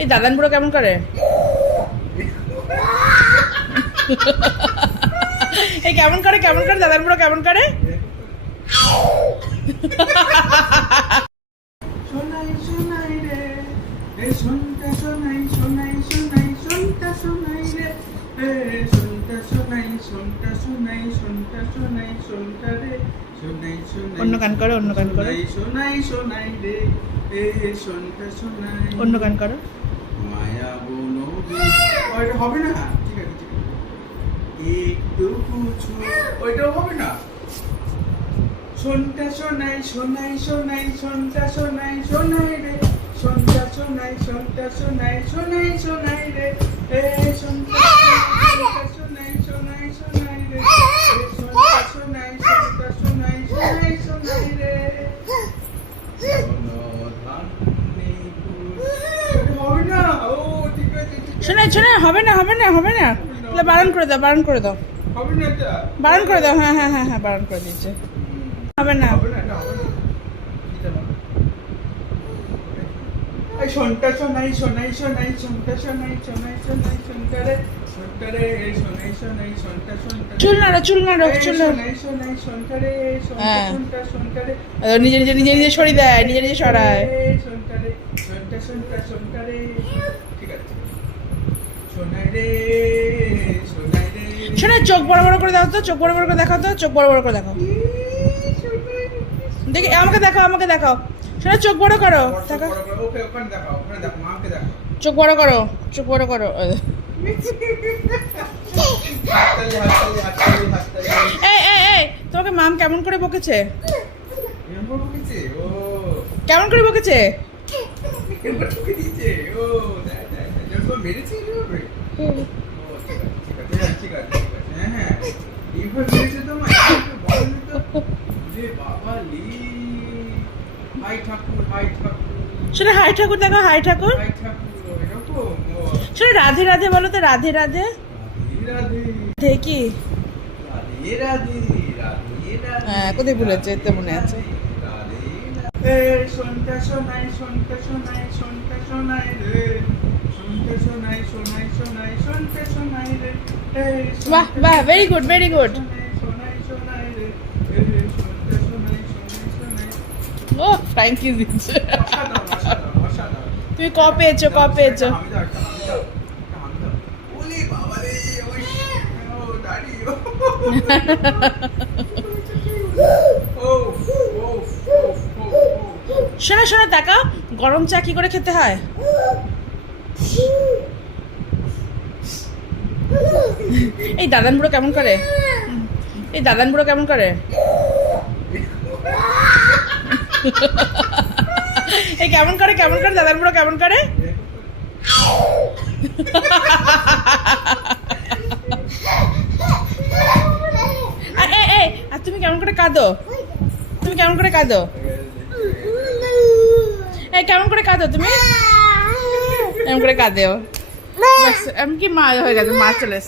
এই দাদান বুড়ো কেমন করে? এই কেমন করে কেমন করে দাদান বুড়ো কেমন করে? অন্য গান করো, অন্য গান করো। অন্য গান করো। ওইটা হবে না? ঠিক আছে ঠিক আছে। একটু কুচু। ওইটাও হবে না? সোনটা সোনাই সোনাই সোনাই সোনটা সোনাই সোনাই রে। সোনটা সোনাই সোনটা সোনাই সোনাই সোনাই রে। এ সোনটা শোনে শোনে হবে না হবে না হবে না। তাহলে বারণ করে দাও বারণ করে দাও। না বারণ করে দাও হ্যাঁ হ্যাঁ হ্যাঁ হ্যাঁ বারণ করে দিচ্ছে হবে না। না না। না। শোনটা শোনাই শোনাই শোনাই শোনটা শোনাই শোনাই শোনাই শোনটা রে শোনটা রে শোনাই শোনাই শোনটা শোনটা চুল নাড়ো চুল এই চুল শোনাই শোনাই শোনটা রে শোনটা হ্যাঁ। শোনটা শোনটা রে নিজে নিজে নিজে নিজে সরিয়ে দেয় নিজে নিজে সরায়। শোনটা রে শোনটা শোনটা শোনটা রে ঠিক আছে। শোনে চোখ বড় বড় করে দাও তো চোখ বড় বড় করে দেখাও তো চোখ বড় বড় করে এই দেখি আমাকে দেখাও আমাকে দেখাও। শোনে চোখ বড় করো দেখো দেখো চোখ বড় করো চোখ বড় করো তোমাকে মাম কেমন করে বকেছে? এরকম করে বকেছে? কেমন করে বকেছে? ও মেরেছে ঠিক আছে হ্যাঁ হ্যাঁ এইভাবে মেরেছে বাবা লি হাই ঠাকুর হাই ঠাকুর। শোনে হাই ঠাকুর দেখাও হাই ঠাকুর। হাই ঠাকুর এরকম ও। রাধে রাধে বলো তো রাধে রাধে। রাধে দেখি কি? রাধে রাধে রাধে রাধে। হ্যাঁ, কোথায় ভুলেছে? এতে মনে আছে। রাধে শোনটা শোনাই শোনটা শোনাই শোনটা রে। বাহ বাহ ভেরি গুড ভেরি গুড ও থ্যাংক ইউ দিচ্ছে তুমি ক পেয়েছ ক পেয়েছ শোনো শোনো দেখাও গরম চা কি করে খেতে হয় এই দাদান বুড়ো কেমন করে? এই দাদান বুড়ো কেমন করে? এই কেমন করে কেমন করে দাদান বুড়ো কেমন করে? আর তুমি কেমন করে কাঁদো? তুমি কেমন করে কাঁদো? এই কেমন করে কাঁদো তুমি? এমন করে কাঁদেও? এমন কি মা হয়ে গেছে মা চলে